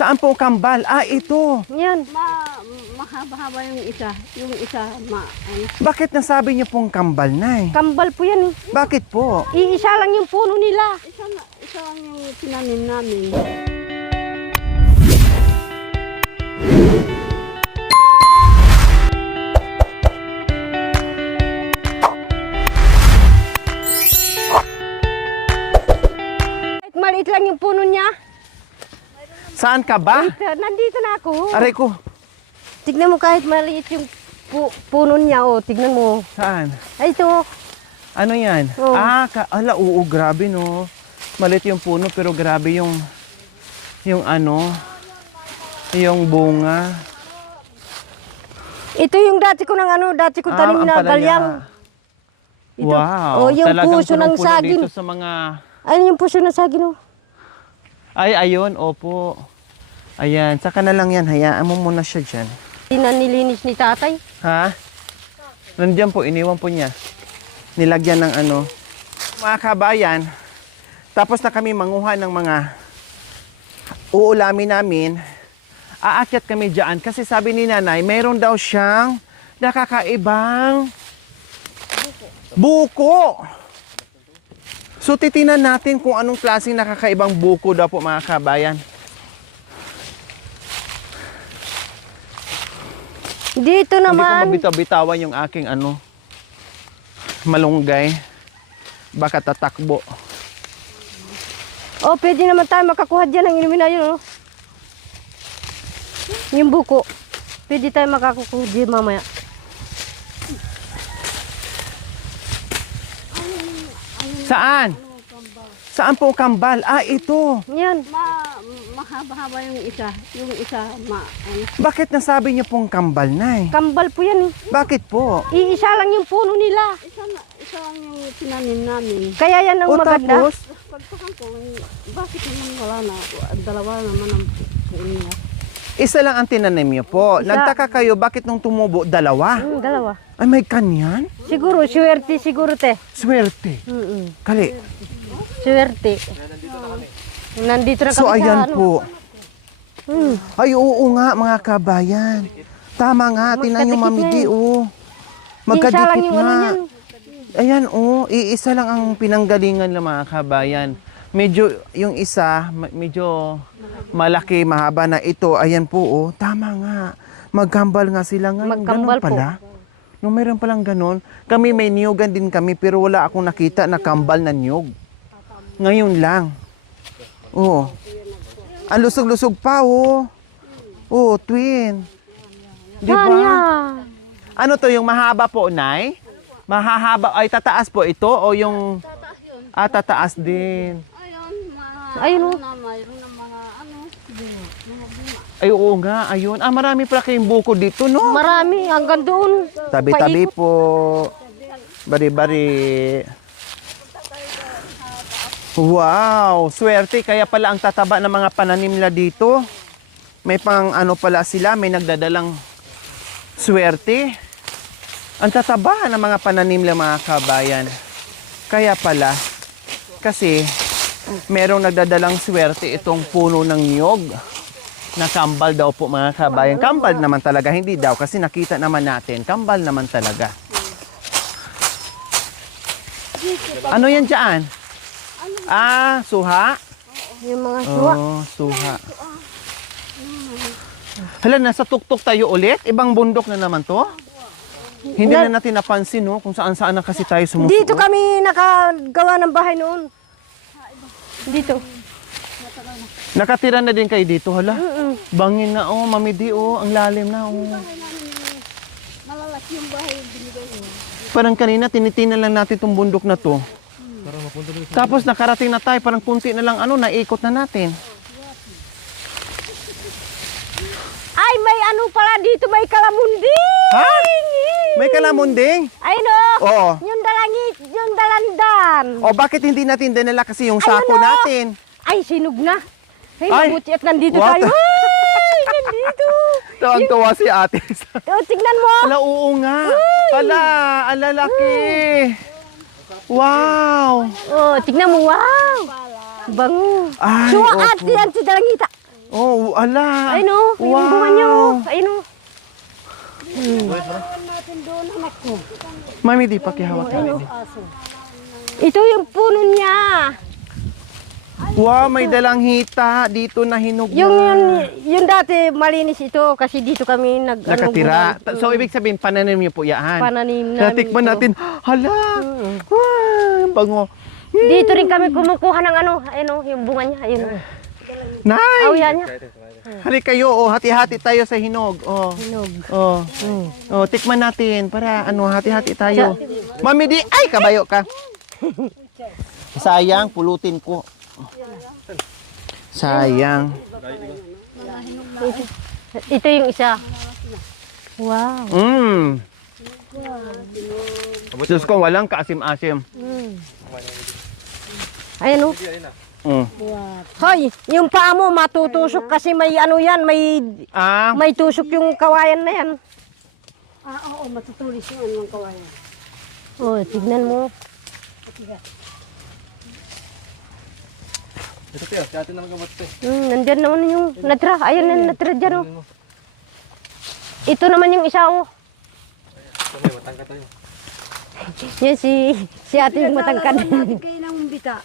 Saan po kambal? Ah, ito. Yan. Mahaba-haba yung isa. Yung isa, Bakit nasabi niyo pong kambal, Nay? Kambal po yan. Bakit po? Iisa lang yung puno nila. isa lang yung tinanim namin. Maliit lang yung puno niya. Saan ka ba? Nandito na ako. Aray ko. Tignan mo kahit maliit yung puno niya. Oh, tignan mo. Saan? Ay, ito. Ano yan? Oh. Ala, oo, grabe no. Maliit yung puno pero grabe yung bunga. Ito yung dati ko tanim na galyang. Ito. Wow. Oh, yung Talagang puso ng punong-puno saging. dito sa mga... Ano yung puso ng saging? Oh? Ay, ayun, opo. Ayan, saka na lang yan. Hayaan mo muna siya dyan. Hindi na nilinis ni tatay. Ha? Nandiyan po, iniwan po niya. Nilagyan ng ano. Mga kabayan, tapos na kami manguha ng mga uulamin namin. Aakyat kami dyan kasi sabi ni nanay, mayroon daw siyang nakakaibang buko. So titinan natin kung anong klaseng nakakaibang buko daw po mga kabayan. Dito Hindi ko naman. mabitaw-bitawan yung aking malunggay. Baka tatakbo. Oh, pwede naman tayo makakuha dyan ng inumin na yun. Oh. Yung buko. Pwede tayo makakuha dyan mamaya. Saan? Saan po kambal? Ah, ito. Yan. Mahaba-haba yung isa. Yung isa, Bakit nasabi niyo pong kambal, Nay? Kambal po yan. Bakit po? Iisa lang yung puno nila. isa lang yung tinanim namin. Kaya yan ang O maganda. tapos, Pagpakan ko, bakit naman wala na? Dalawa naman ang puno niya. isa lang ang tinanim niyo po. Isa. Nagtaka kayo, bakit nung tumubo, dalawa? Dalawa. Ay, may kanyan? Siguro, swerte siguro te. Swerte. Kali. Swerte. Nandito na kami So, sa ayan ano. po. Ay, oo nga, mga kabayan. Tama nga, tinan niyo, Mami Di, oh. Iisa lang Magkadikit yung ano nga. yan. Ayan, oh, iisa lang ang pinanggalingan ng mga kabayan. Medyo, yung isa, medyo malaki, mahaba na ito. Ayan po, oh, tama nga. Magkambal nga sila ngayon. Magkambal Ganun pala. No, meron palang ganon. Kami may niyogan din kami, pero wala akong nakita na kambal na niyog. Ngayon lang. Oo. Ang lusog-lusog pa, oh. Oh, twin. Di ba? Ano to, yung mahaba po, Nay? Mahahaba, ay tataas po ito o yung... tataas din. Ayun, oh. Mayroon ng mga Ay, oo nga, ayun. Marami pala kayong buko dito, no? Marami, hanggang doon. Tabi-tabi po. Bari-bari. Wow, swerte. Kaya pala ang tataba ng mga pananim nila dito. May pang ano pala sila, may nagdadalang swerte. Ang tataba ng mga pananim nila mga kabayan. Kaya pala, kasi merong nagdadalang swerte itong puno ng niyog. Na kambal daw po mga kabayan. Kambal naman talaga, hindi daw kasi nakita naman natin. Kambal naman talaga. Ano yan dyan? Suha? Yung mga suwa. Oh, suha. Hala, nasa tuktok tayo ulit? Ibang bundok na naman to? Hindi na natin napansin, no? Kung saan-saan na kasi tayo sumusuot. Dito kami nakagawa ng bahay noon. Dito. Nakatira na din kayo dito, hala? Bangin na, oh, Mami Di, oh. Ang lalim na, oh. malalaki yung bahay binigay mo. Parang kanina, tinitinan lang natin itong bundok na to. Tapos nakarating na tayo, parang punti na lang, naikot na natin. Ay, may ano pala dito, may kalamundi. Ha? May kalamunding? Ay, no. Oo. Yung dalandan. O bakit hindi natin dinala kasi yung sako Ayun, oh. natin? Ay, sinog na. Ay, Ay, mabuti at nandito what? tayo. Ay, nandito. Tawang-tawa si ate. O, tignan mo. Ala, oo nga. Ala, ang lalaki. Wow. Oh, tignan mo. Wow. Bango. Ay, Suwa at opo. yan si Dalangita. Oh, ala. Ayun o, yung bunga niya o. Ayun o. natin doon, anak ko. Mami, di pa kihawak. Aso. Ito yung puno niya. Wow, may dalang hita dito na hinog Yung dati malinis ito kasi dito kami nakatira. So, ibig sabihin, pananim niyo po yan. Pananim namin Natikman ito. natin, hala, wow, ang bango. Dito rin kami kumukuha ng ayun o, yung bunga niya. Ayun o. Nay! Awihan niya. Halik kayo, oh, hati-hati tayo sa hinog. Oh. Hinog. Oh. Oh, tikman natin para hati-hati tayo. Mami di, ay kabayo ka. Sayang, pulutin ko. Sayang. Ito yung isa. Wow. Diyos ko, walang kaasim-asim. Ayun o. Hoy, yung paa mo matutusok kasi may yan, may tusok yung kawayan na yan. Oo, matutulis yung anong kawayan. Oh, tignan mo. Ito tiyo, si ate naman gamot ito. Nandyan naman yung natira. Ayun na natira dyan oh. Ito naman yung isa oh. Ito may matangka tayo. Yan si ate yung matangkad. Natin kayo ng bita.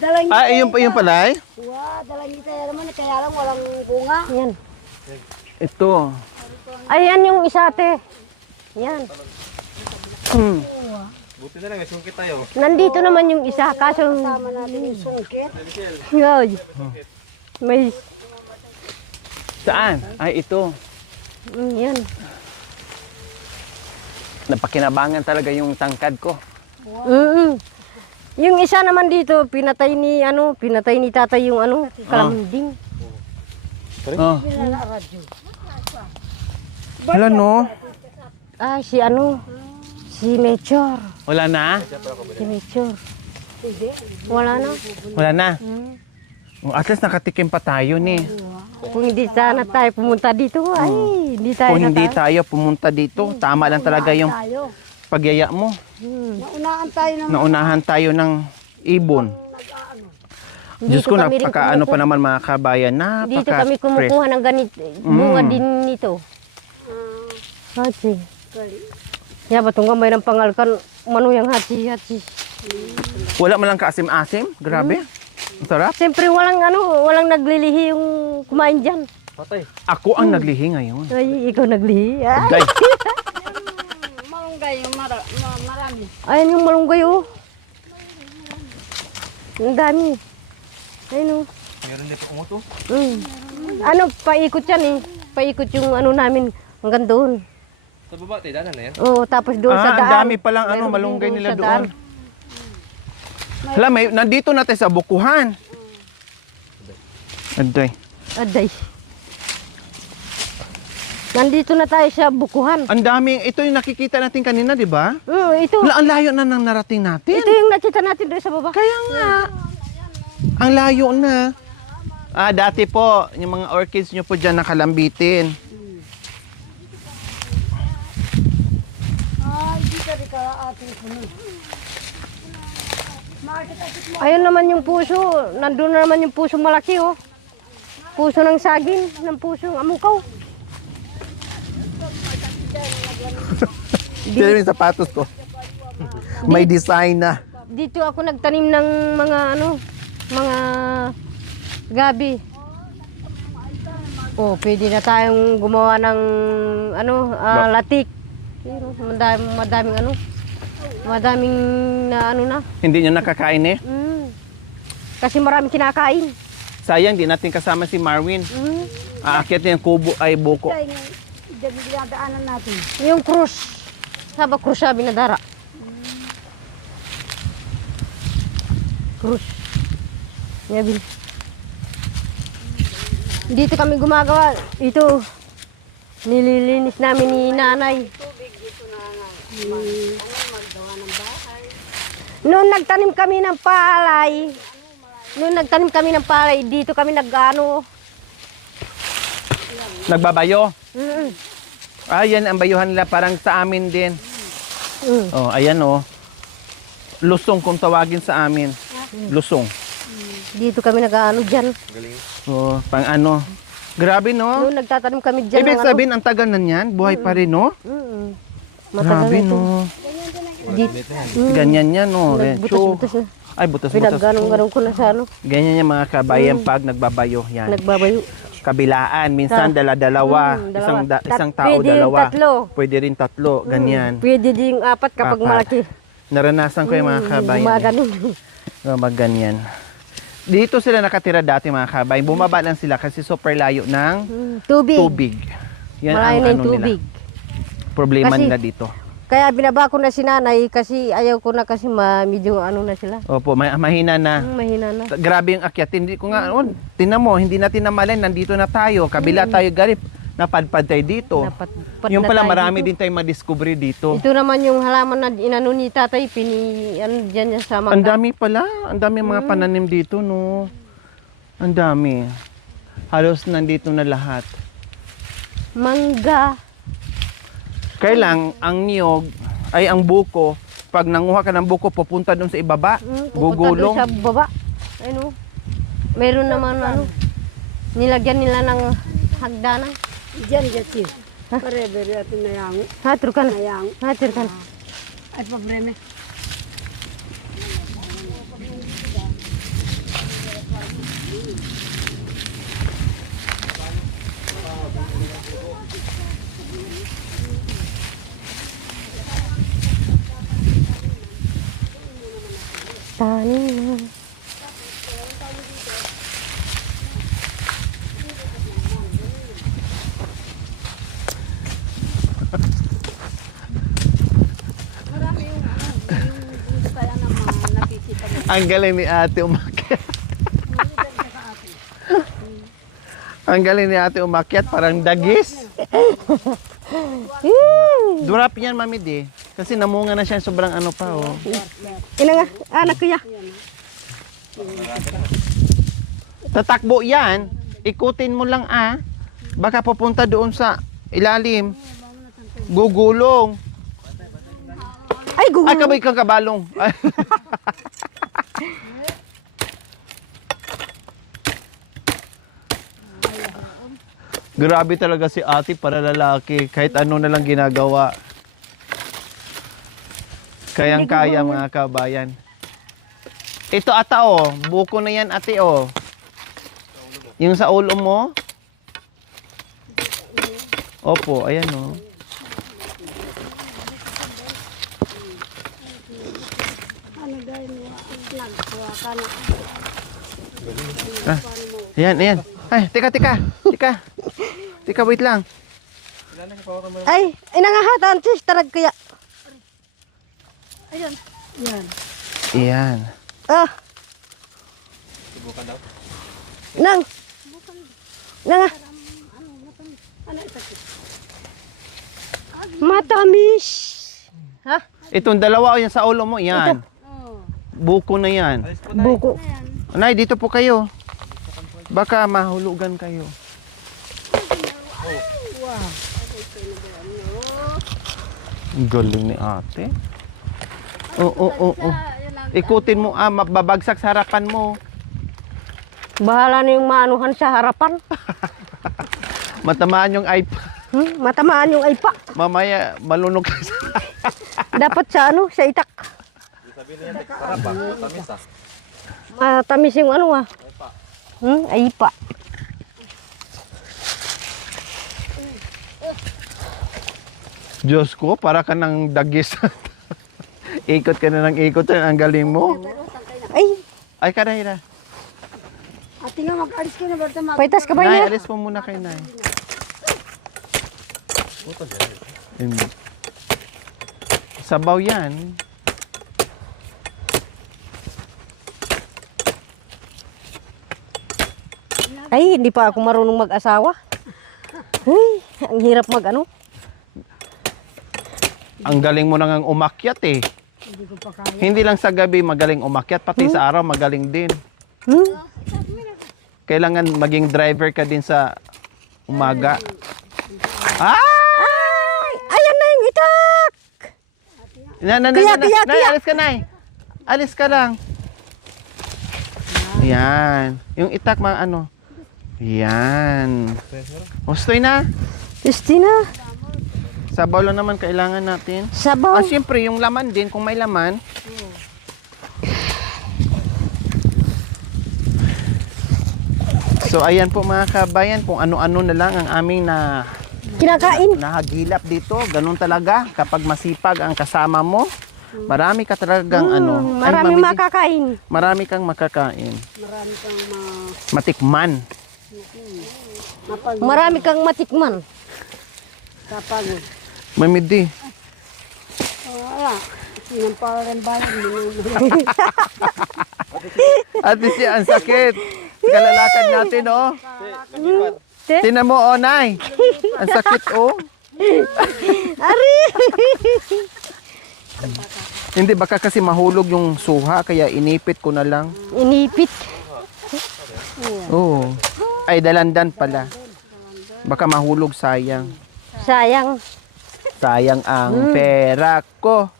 Dalang Yung pala eh? Wow, dalang kita naman, kaya lang walang bunga. Yan. Ito. Ayan yung isa ate. Yan. Buti na lang, may sungkit tayo. Nandito naman yung isa. Kaso Tama natin yung sungkit. yun. May Saan? Ay, ito. yan. Napakinabangan talaga yung tangkad ko. Yung isa naman dito, pinatay ni tatay yung kalambing. Oh. Hala no? Si Mechor. Wala na? Si Mechor. Wala na. Wala na? At least nakatikim pa tayo ni. Kung hindi sana tayo pumunta dito, ay, hindi tayo Kung hindi tayo pumunta dito, tama lang talaga yung Tayo. pagyaya mo. Naunahan tayo ng Naunahan tayo ng ibon. Diyos ko, kami rin napaka pa naman mga kabayan. Dito kami kumukuha ng ganito, bunga din nito. Hatsi. Ya, batong gamay ng pangalkan, manuyang hatsi. Wala man lang kaasim-asim. Grabe. Ang sarap. Siyempre walang naglilihi yung kumain dyan. Patay. Ako ang naglihi ngayon. Ay, ikaw naglihi. Ay, Day. malunggay, yung marami. ayun yung malunggay oh. Ang dami. Ayun oh. Meron din po umuto. Paikot yan eh. Paikot yung namin hanggang doon. Sa baba, tayo danan na yan. Oo, tapos doon sa Ang daan. dami palang Meron malunggay din nila sa daan. doon. Hala, nandito natin sa bukuhan. Aday. Aday. Nandito na tayo sa bukuhan. Ang daming, ito yung nakikita natin kanina, di ba? Ito. Wala, ang layo na nang narating natin. Ito yung nakita natin doon sa baba. Kaya nga. Ang layo na. Dati po, yung mga orchids nyo po dyan nakalambitin. Hindi ka rin ka ating puno. Ayun naman yung puso. Nandun na naman yung puso malaki oh. Puso ng saging, ng puso ng amukaw. Sino yung sapatos ko? May design na. Dito ako nagtanim ng mga mga gabi. Oh, pwede na tayong gumawa ng latik. Madaming na. Hindi nyo nakakain eh. Kasi maraming kinakain. Sayang, di natin kasama si Marwin. Aakyat niya yung kubo ay buko. Dinadaanan natin. Yung krus. Saba krus sabi na dara. Krus. Yabil. Dito kami gumagawa. Ito. Nililinis namin ni nanay. Noon nagtanim kami ng palay, dito kami Nagbabayo. Yan ang bayuhan nila parang sa amin din. Oh, ayan oh. Lusong kung tawagin sa amin. Lusong. Dito kami dyan. Galing. Oh, pang Grabe, no? Noon nagtatanim kami dyan. Ibig ng sabihin, ang tagal na niyan. Buhay pa rin, no? Matagal Grabe, na ito. no? Dito. Ganyan yan, no? Retso. Nagbutas-butas na. Ay, butas-butas. Pinagganong-ganong ko na sa ano. Ganyan yan mga kabayan pag nagbabayo. Yan. Nagbabayo. Kabilaan. Minsan, dala-dalawa. Dalawa. Isang tao, Pwede yung dalawa. tatlo. Pwede rin tatlo. Ganyan. Pwede din yung 4 kapag Apat. malaki. Naranasan ko yung mga kabayan. Mga ganun. Mga ganyan. Dito sila nakatira dati mga kabayan. Bumaba lang sila kasi super layo ng Tubig. tubig. Yan Malayo ang na yung ano tubig. nila. Problema Kasi- nila dito. Kaya binaba ko na si nanay kasi ayaw ko na kasi medyo ano na sila. Opo, mahina na. Mahina na. Grabe yung akyat. Hindi ko nga, tinan mo, hindi natin namalay, nandito na tayo. Kabila tayo garip. Napadpad tayo dito. Napatpad Yung na pala tayo marami dito. din tayong madiscovery dito. Ito naman yung halaman na inano ni tatay, ano dyan niya sa Ang mangga. dami pala. Ang dami mga pananim dito, no? Ang dami. Halos nandito na lahat. Mangga. Kailang ang niyog, ay ang buko, pag nanguha ka ng buko, pupunta doon sa ibaba, Pupunta gugulong. doon sa baba. Ano? Meron naman ano. Nilagyan nila ng hagdanan. Diyan, diyan. Pare-bere atin na yang. Hatur ka na. Yang. Hatur ka na. Ay, pabreme. Tanim. Kaya naman nakikita mo. Ang galing ni ate umakyat. Ang galing ni ate umakyat, parang dagis. Durap yan, mami, di. Kasi namunga na siya, sobrang ano pa, oh. Ina nga, anak ko ya. Tatakbo yan, ikutin mo lang, ah. Baka pupunta doon sa ilalim. Gugulong. Ay, gugulo. Ay, kabay kang kabalong. Ay. Grabe talaga si ate para lalaki. Kahit ano na lang ginagawa. Kayang-kaya mga kabayan. Ito ata oh, buko na yan ate oh. Yung sa ulo mo? Opo, ayan oh. Ano dahil mo, nagkuha ka na. Ah, ayan, ayan. Ay, teka. Teka, wait lang. Ay, ina nga hatan, sis, tarag kaya. Ayun. Yan. Ayan. Ah. Nang. Nang. Matamis. Ha? Itong dalawa, yan sa ulo mo, yan. Buko na yan. Buko. Nay, dito po kayo. Baka mahulugan kayo. Ang galing ni ate. Oo. Ikutin mo, mababagsak sa harapan mo. Bahala na yung maanuhan sa harapan. Matamaan yung iPad. Matamaan yung aipa. Mamaya, malunok ka sa... Dapat sa ano, sa itak. Matamis yung ano ah. Aipa. Diyos ko, para ka ng dagis. Ikot ka na ng ikot. Ang galing mo. Ay, karayra. Ate nga, mag-alis ka na. Berta, Paitas ka ba Nay, niya? alis po muna kay Nay. Hindi. Sabaw yan. Ay, hindi pa ako marunong mag-asawa. Ay, ang hirap mag-ano. Ang galing mo nang umakyat eh. Hindi ko pa kaya. Hindi lang sa gabi magaling umakyat, pati sa araw magaling din. Kailangan maging driver ka din sa umaga. Ah! Ay, ayan na yung itak! Kaya, Nay, alis ka, Nay. Alis ka lang. Yan. Yung itak, mga ano. Yan. Gustoy na. Justina, Sabaw lang naman kailangan natin. sabaw. Siyempre, yung laman din, kung may laman. So, ayan po mga kabayan, kung ano-ano na lang ang aming Kinakain. nahagilap dito. Ganun talaga, kapag masipag ang kasama mo, marami ka talagang Marami makakain. marami kang makakain. Marami kang Matikman. mapag Marami kang matikman. kapagod. Mamidi. Wala. Sinampalan bayan mo. At least ang sakit. Kalalakad natin, oh. Te? Tinan mo, oh, Nay. Ang sakit, oh. Ari! Hindi, baka kasi mahulog yung suha, kaya inipit ko na lang. Inipit. Oo. Ay, dalandan pala. Baka mahulog, sayang. Sayang. Sayang ang pera ko.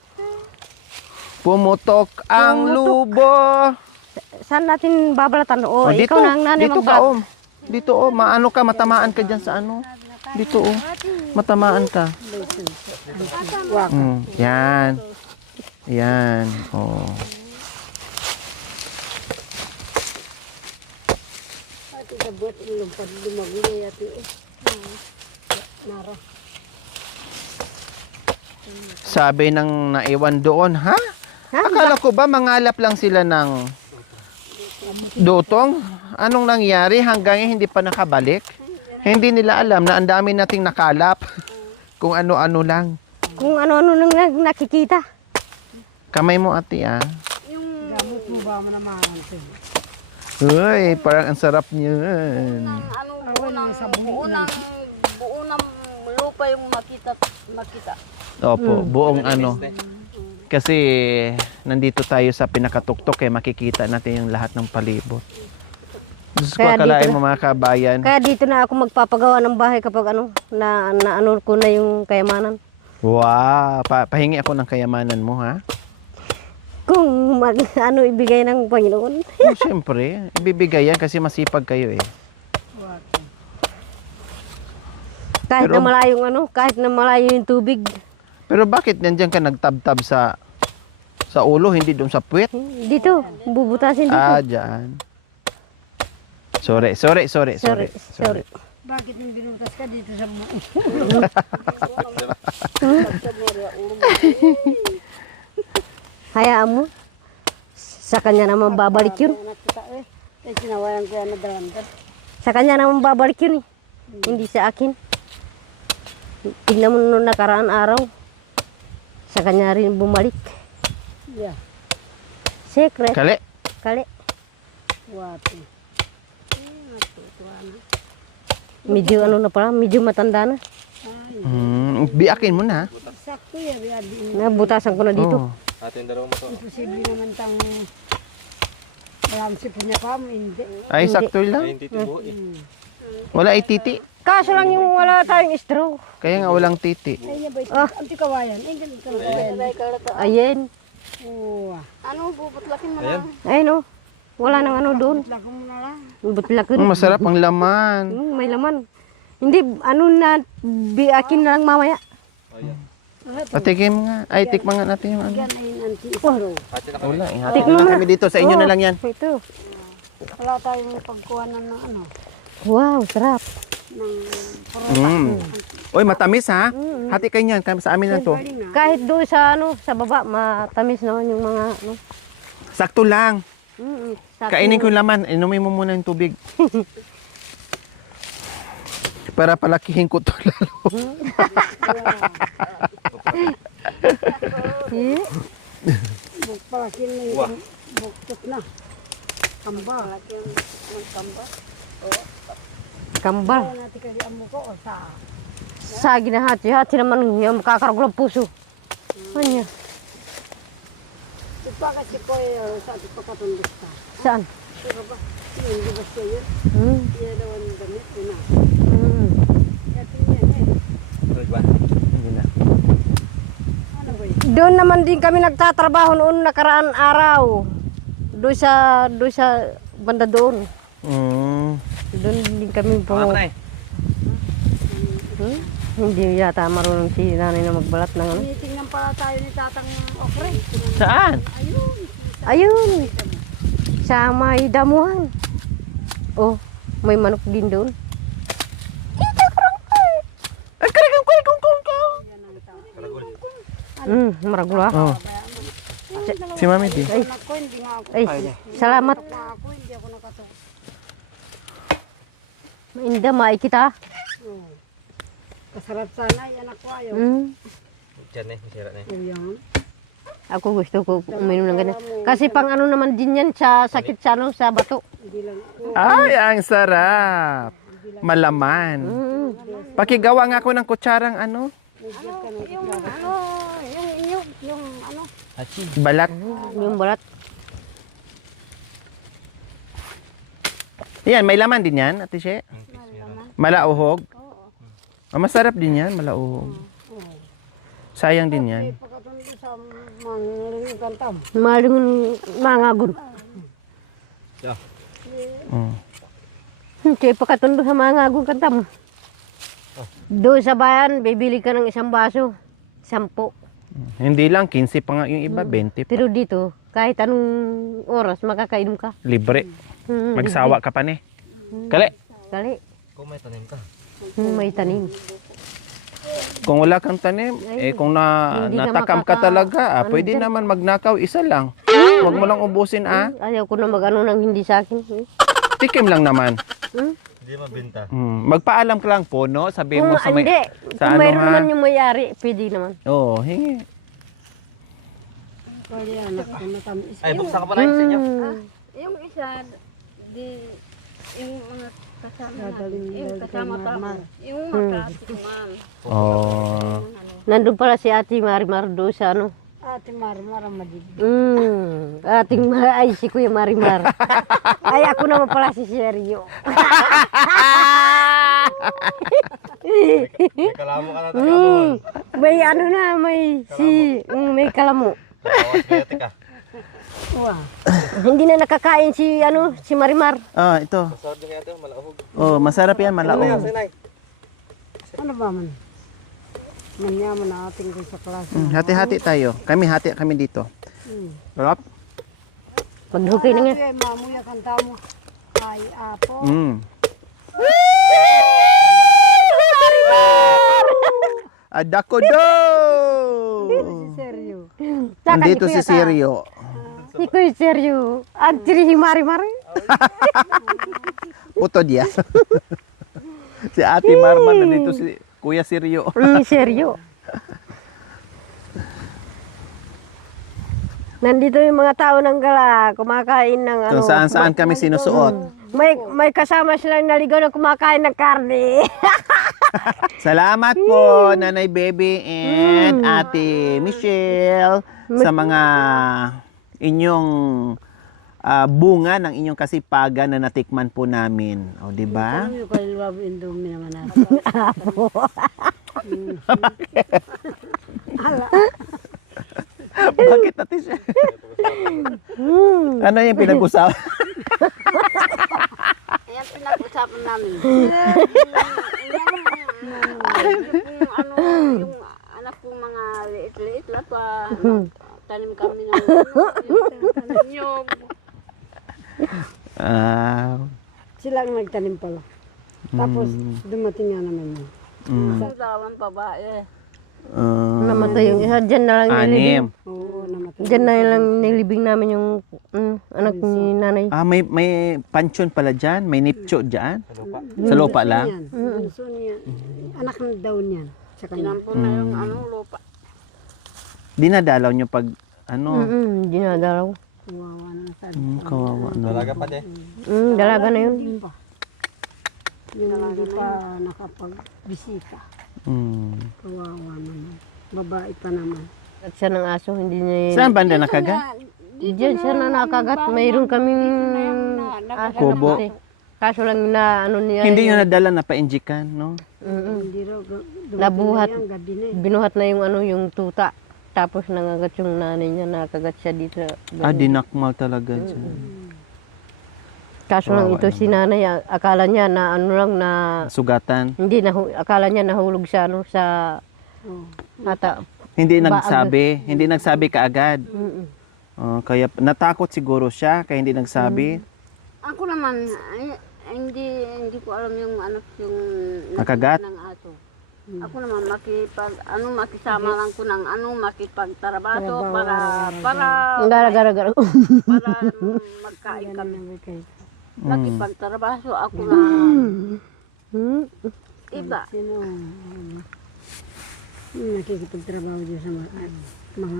Pumutok ang lubo. Saan natin babalatan? O, Oh, ikaw na ang nanay dito ka, oh. Dito, oh. Maano ka, matamaan ka dyan sa ano. Dito, oh. Matamaan ka. Yan. Yan. Oh. Ati ka buat lumpad lumagulay ati. Nara. Sabi ng naiwan doon, ha? Akala ko ba mangalap lang sila ng dutong? Anong nangyari hanggang ngayon hindi pa nakabalik? Hindi nila alam na ang dami nating nakalap. Kung ano-ano lang. Kung ano-ano nang nakikita. Kamay mo, ate, ah. Gamot mo ba mo naman ito? Uy, parang ang sarap niyan. Buo ng lupa yung makita. Opo, buong ano. Kasi nandito tayo sa pinakatuktok, makikita natin yung lahat ng palibot. Diyos ko, Kaya akalain dito mo mga kabayan. Kaya dito na ako magpapagawa ng bahay kapag na ano ko na yung kayamanan. Wow, pahingi ako ng kayamanan mo, ha? Kung ibigay ng Panginoon. Oh, siyempre, ibibigay yan kasi masipag kayo, eh. Kahit Pero- kahit na malayo yung tubig. Pero bakit nandiyan ka nagtabtab sa ulo, hindi doon sa puwet? Dito, bubutasin dito. Ah, dyan. Sorry. Sorry. Bakit yung binutas ka dito sa Hayaan mo. Sa kanya naman babalik yun. nakita eh? Eh, sinawayan ko yan na dalandan. Sa kanya naman babalik yun eh. Hindi sa akin. Tignan mo nung nakaraan araw. Sa kanya rin bumalik. Yeah. Secret. Kali. Kali. Wati. Medyo na pala. Medyo matanda na. Biakin mo na. Sakto yan. Nabutasan ko na dito. Oh. Atin dalawang mo to. Imposible naman tang alam si punya pa mo, hindi. Ay, sakto lang. Ayun titi mo eh. Wala ay titi. Kaso lang yung wala tayong straw. Kaya nga walang titi. Ay, ba ito? Anti kawayan. Ay, ganito kawayan. Ayan. Oo. Ano, bubutlakin mo Ayan. lang. Ayun oh. Wala nang ano doon. Butlakin mo na lang. Butlak Masarap ang laman. May laman. Hindi, biakin na lang mamaya. Ayan. Patikim nga. Ay, tikman nga natin yung ano. Yan ay anti isro. Atin ako. Wala, ihatid na lang kami dito. Sa inyo na lang yan. Ito. Wala tayong pagkuha ng ano. Wow, sarap. Ng Uy, matamis, ha? Hati kayo yan. Sa amin lang to. galing na. Kahit doon sa sa baba, matamis naman yung mga Sakto lang. sa Kainin ko yung laman. Inumin mo muna yung tubig. Para palakihin ko to lalo. Bukpalakin na yung buktot na. Kamba. kambal. Kaya natin kasi amo ko o sa Sa ginahati-hati naman yung makakaragol ang puso. Ano? ipa kasi ko sa ating pagkatundis ka. Saan? Pero ba? Hindi ba siya yun? Hmm. Kaya daw ang damit ko na. Hmm. Kaya tingnan eh. Tuloy ba? Hindi na. Ano ba yun? Doon naman din kami nagtatrabaho noon nakaraan araw. Doon sa banda doon. Mm. Doon din kami Mga po. panay. Hindi yata marunong si nanay na magbalat ng ano. Tinitingnan pala tayo ni Tatang Okre. Saan? Ayun. Ayun! Sa may damuhan. Oh, may manok din doon. Maragula. Oh. Si Mami di. Anak ko, hindi nga ako. Ay, salamat. Ako, hindi ako nakatok. Mainda, mai kita. Oh. Kasarap sana, anak ko ayaw. Diyan eh, masira na eh. Ayan. Ako gusto ko uminom ng ganyan. Kasi pang ano naman din yan sa sakit sa ano, sa bato. Hindi lang ako. Ay, ang sarap. Malaman. Pakigawa nga ako ng kutsarang ano, Yung ano, balat. Yung balat. Yan, may laman din yan, Ate She. Malauhog. Ah, masarap din yan, malauhog. Sayang din yan. pagkatuloy sa mga kantam. Malingon mangagun. Mm. Kaya pakatundo sa mangagun kantam. Doon sa bayan, bibili ka ng isang baso. 10. Hindi lang, 15 pa nga yung iba, 20 pa. Pero dito, kahit anong oras, makakainom ka. Libre. Magsawa ka pa ni. Kali, Kali, Kung may tanim ka. may tanim. kung wala kang tanim, kung Hindi ka natakam ka talaga, ano pwede dyan? naman magnakaw, isa lang. Huwag mo lang ubusin, Ayaw ko na mag-ano nang hindi sa akin. Tikim lang naman. Hindi mabenta. Magpaalam ka lang po, no? Sabihin mo sa may... Hindi, sa kung ano, mayroon ha? naman yung may-ari, pwede naman. Oo, hingi. Kaya anak ko natamis. Ay, buksan ka pa na sa inyo. Yung isa, yung mga kasama natin, yung kasama tao, yung makasik man. Oh. Nandun pala si Ate Marimar do sa ano. Ate Marmar ang madigid. Ay si Kuya Marimar. Ay ako naman pala si Sergio. May kalamo ka na tagamon. May ano na, may kalamo. Bawas kaya tika. Wow. Hindi na nakakain si Marimar. Ah, ito. Masarap din kaya ito, malahog. Oh, masarap yan, malaong. Sinay. Ano ba man? Manyaman na ating rin sa klase. Hati-hati tayo. Hati kami dito. Sarap? Maghukay na nga. Ay, mamuya kanta mo. Ay, apo. Adako do! Seryo. Nandito si Sirio. Si Kuya Sergio. At si Marimar. Puto dia. Si Ate Marman, nandito si Kuya Sirio. Sergio. Nandito yung mga tao ng gala, kumakain ng ano. Kung saan-saan kami sinusuot. May kasama silang naligaw na kumakain ng karne. Salamat po, Nanay Baby and Ate Michelle sa mga inyong bunga ng inyong kasipagan na natikman po namin. O, di ba? Ano yung kalilwab indomie naman natin? Bakit natin siya? Ano yung pinag-usapan? Ayan pinag-usapan namin. Yung anak ko mga liit-liit lang pa. Tanim kami ng nyog. Sila ang nagtanim pala. Tapos dumating nga naman yun. Isang tawang babae. Namatay yung isa. Diyan na lang nilibing. Anim. Oo, namatay. Diyan na lang nilibing namin yung anak ni nanay. May pansyon pala dyan? May nipcho dyan? Sa lupa lang? Yan. Bunso niya. Anak na daw niyan. Sa kanya. Tinampon na yung lupa. Dinadalaw nyo pag Dinadalaw. Kawawa na sa Kawawa na. Dalaga pa din. Dalaga na yun. pa. Hindi pa nakapagbisita. Kawawa naman. Babae pa naman. At siya ng aso, hindi niya. Saan banda nakagat? Diyan siya na nakagat. Mayroon kaming aso. Kubo. na puti. Kaso lang na ano niya. Hindi nyo nadala na pa-injikan, no? Hindi raw. Nabuhat. Ang gabi na eh. Binuhat na yung tuta. Tapos nangagat yung nanay niya, nakagat siya dito. Dinakmal talaga dyan. Kaso lang Kawawa ito si nanay, akala niya na ano lang na, Sugatan. hindi, akala niya nahulog sa ano, sa, ata, Hindi Baag. hindi nagsabi kaagad. mm, Kaya natakot siguro siya, kaya hindi nagsabi. Ako naman, hindi ko alam yung yung Nakagat? ng ato. Ako naman makisama lang ko ng makipagtrabaho para gara-gara. magkain kami. Makipagtrabaho ako na iba. Nakikipagtrabaho dyan sa mga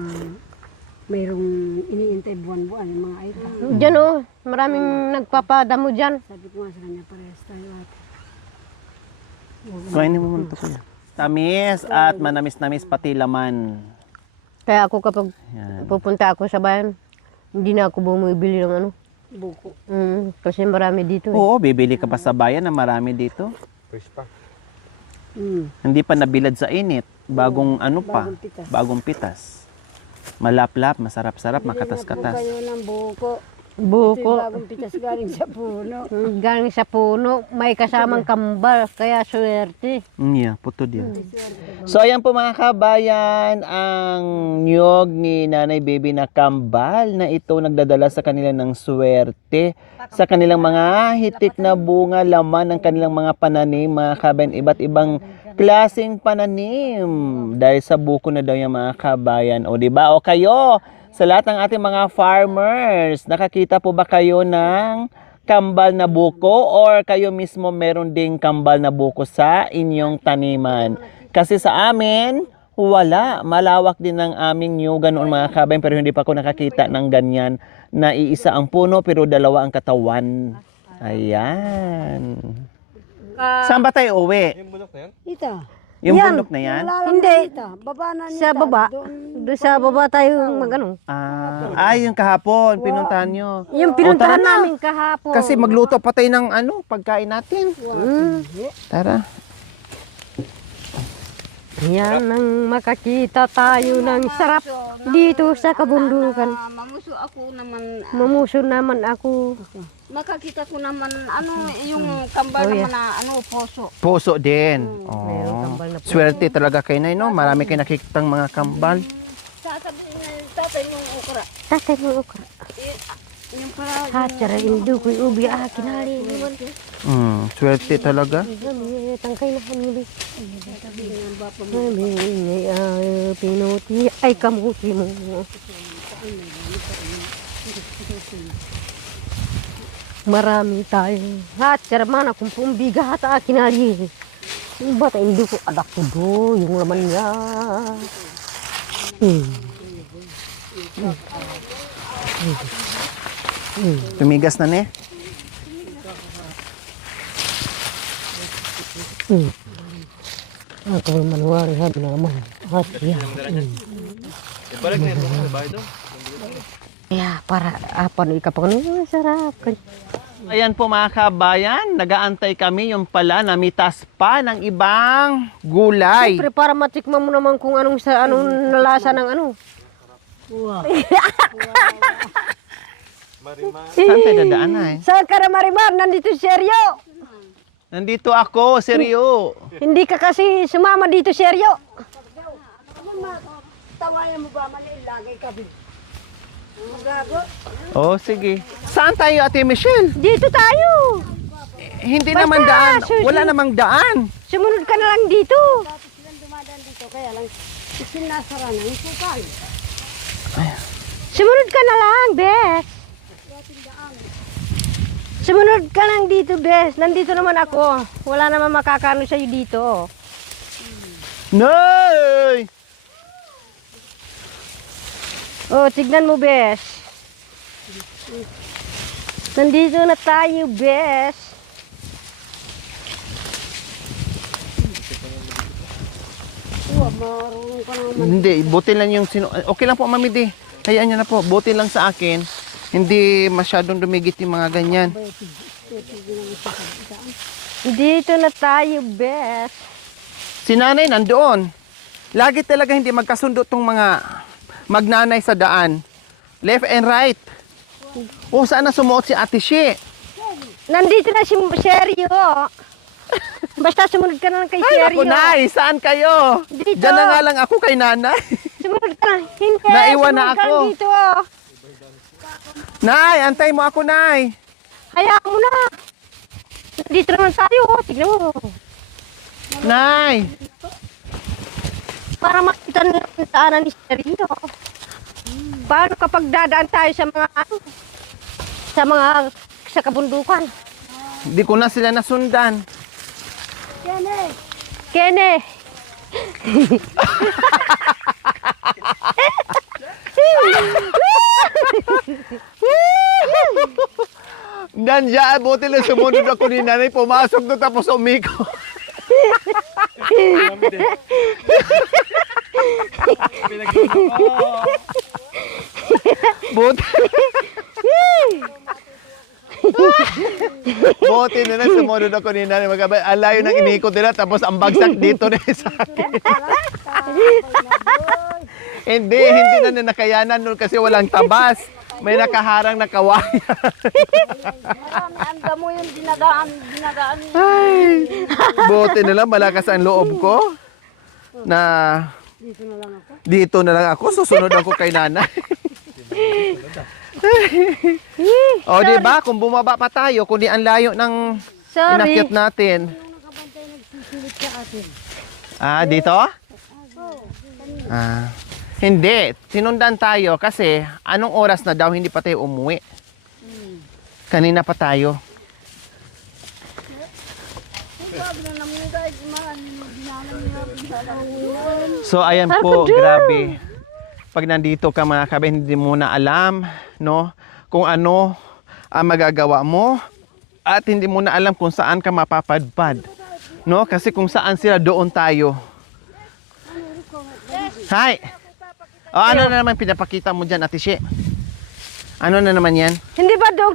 mayroong iniintay buwan-buwan, yung mga aita. Diyan oh, maraming nagpapadamo dyan. Sabi ko nga sa kanya, parehas tayo ate. Kainin mo muna ito, kuya. Tamis at manamis-namis pati laman. Kaya ako kapag Yan. pupunta ako sa bayan, hindi na ako bumibili ng ano. Buko. Kasi marami dito eh. Oo, bibili ka pa sa bayan na marami dito. Fresh pa. Hindi pa nabilad sa init. Bagong ano pa, bagong pitas. bagong pitas. Malaplap, masarap-sarap, makatas-katas. Kayo ng buko. Buko. Bagong pitas galing sa puno. Galing sa puno, may kasamang kambal, kaya swerte. Yeah, putod yan. So ayan po mga kabayan, ang niyog ni Nanay Baby na kambal na ito nagdadala sa kanila ng swerte. Sa kanilang mga hitik na bunga, laman ng kanilang mga pananim, mga kabayan, iba't ibang klaseng pananim. Dahil sa buko na daw yung mga kabayan. O diba? O kayo, sa lahat ng ating mga farmers, nakakita po ba kayo ng kambal na buko or kayo mismo meron ding kambal na buko sa inyong taniman? Kasi sa amin, wala. Malawak din ang aming nyugan noon mga kabayan pero hindi pa ako nakakita ng ganyan na iisa ang puno pero dalawa ang katawan. Ayan. Saan ba tayo uwi? Yung bulok na yan? Ito. Yung Yan. bundok na yan? Hindi. Baba na Sa baba. Doon sa baba tayo magano. Yung kahapon, pinuntahan nyo. Yung tara pinuntahan na. namin kahapon. Kasi magluto pa tayo ng pagkain natin. Tara. Yan ang makakita tayo ng sarap dito sa kabundukan. Mamuso ako naman, Mamuso naman ako. makakita ko naman yung kambal naman na poso. Puso din. Mayroong kambal na puso. Swerte talaga kayo na, no? Marami kayo nakikitang mga kambal. Sasabihin na tatay mong ukra. Tatay mo ako. Yung para Hatsara, hindi ko ubi akin hari. Swerte talaga. Tangkay na kami. Pinuti ay kamuti mo. Marami tayo. Hatsara man akong pumbiga hata akin hari. Yung bata hindi ko adak ko do. Yung laman niya. Tumigas na, ne? Ako manuwari sabi na naman. Hatsya. Ibalik na yung bulok. Bahay doon. Kaya para apa no ikapang sarap. Ayan po mga kabayan, nagaantay kami yung pala namitas pa ng ibang gulay. Siyempre para matikman mo naman kung anong nalasa ng ano. Marimar. Saan tayo dadaan na eh? Saan ka na Marimar? Nandito si Seryo. Nandito ako, seryo. Hindi ka kasi sumama dito Seryo. Tawayan mo ba manilagay ka? Oh, sige. Saan tayo, Ate Michelle? Dito tayo. Hindi Basta, naman daan. susunod. Wala namang daan. Sumunod ka na lang dito. Tapos silang dumadaan dito, kaya lang sinasara na yung sukal. Sumunod ka na lang, Bes. Sumunod ka lang dito, Bes. Nandito naman ako. Wala naman makakano sa'yo dito. Nay! Oh, tignan mo, Bes. Nandito na tayo, Bes. Marunong ka naman. Hindi, buti lang yung Okay lang po, Mami Di. Hayaan niyo na po. Buti lang sa akin. Hindi masyadong dumigit yung mga ganyan. Dito na tayo, Bes. Si nanay nandoon. Lagi talaga hindi magkasundo tong mga magnanay sa daan. Left and right. O, sana sumuot si Ate Shi. Nandito na si Sergio. Basta sumunod ka na lang kay Ay, Sergio. naku, Nay, saan kayo? Dito. Diyan na nga lang ako kay nanay. Sumunod ka na. Hindi, Naiwan na sumunod ka ako. dito. Nay, antay mo ako, Nay. Hayaan mo na. Dito naman tayo. Tignan mo. Nay. Para makita na yung daanan ni Sergio. Paano kapag dadaan tayo sa mga sa kabundukan? Di ko na sila nasundan. Kene. Nandiyan, buti lang sumunod ako ni nanay. Pumasok doon tapos umiko. Buti. Buti na lang sumunod ako ni nanay. Ang layo ng inikot nila tapos ang bagsak dito na sa akin. hindi na nakayanan nun kasi walang tabas. May nakaharang na kawayan. Marami ang damo yung dinagaan Ay, buti na lang malakas ang loob ko na dito na lang ako. Susunod ako kay nanay. O, di ba? Kung bumaba pa tayo, kundi ang layo ng Sorry. inakyat natin. Ah, dito? Ah, hindi. Sinundan tayo kasi anong oras na daw hindi pa tayo umuwi? Kanina pa tayo. So, ayan po, grabe. Pag nandito ka mga kabe, hindi mo na alam, no? Kung ano ang magagawa mo at hindi mo na alam kung saan ka mapapadpad. No? Kasi kung saan sila, doon tayo. Hi! O, ano na naman pinapakita mo dyan, Ate She? Ano na naman yan? Hindi ba doon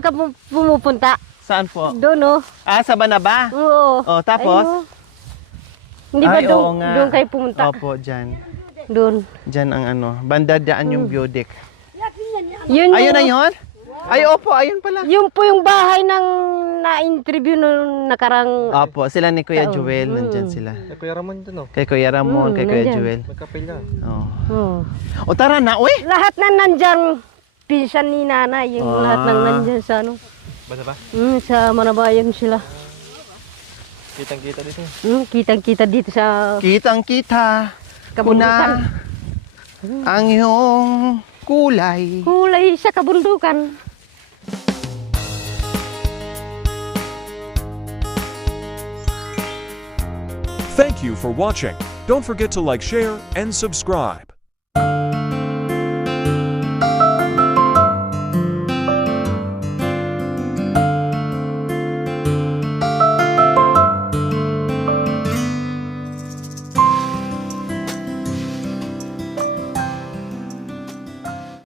ka pumupunta? Saan po? Doon, oh. Ah, sa Banaba? Oo. O, tapos? Ayun, oh. Hindi ba Ay, oo doon, nga. doon kayo pumunta? Opo, dyan. Doon. Dyan ang ano, bandadaan yung Biodec. Yun Ayun na yung, yun? Ay, opo, ayun pala. yun po yung bahay ng na-interview nung nakarang... Opo, sila ni Kuya Taon. Joel, nandyan sila. Kuya Ramon dun, oh. Kay Kuya Ramon, kay Kuya nandyan. Joel. Magkapila. Oh. Oh. O tara na, uy! Lahat na nandyan, pinsan ni nanay, yung lahat ng nandyan sa ano. Basta ba? Sa Manabayang sila. Kitang-kita dito. Kitang-kita dito sa Kitang-kita ko kabundukan. na ang iyong kulay. Kulay sa kabundukan. Thank you for watching. Don't forget to like, share, and subscribe.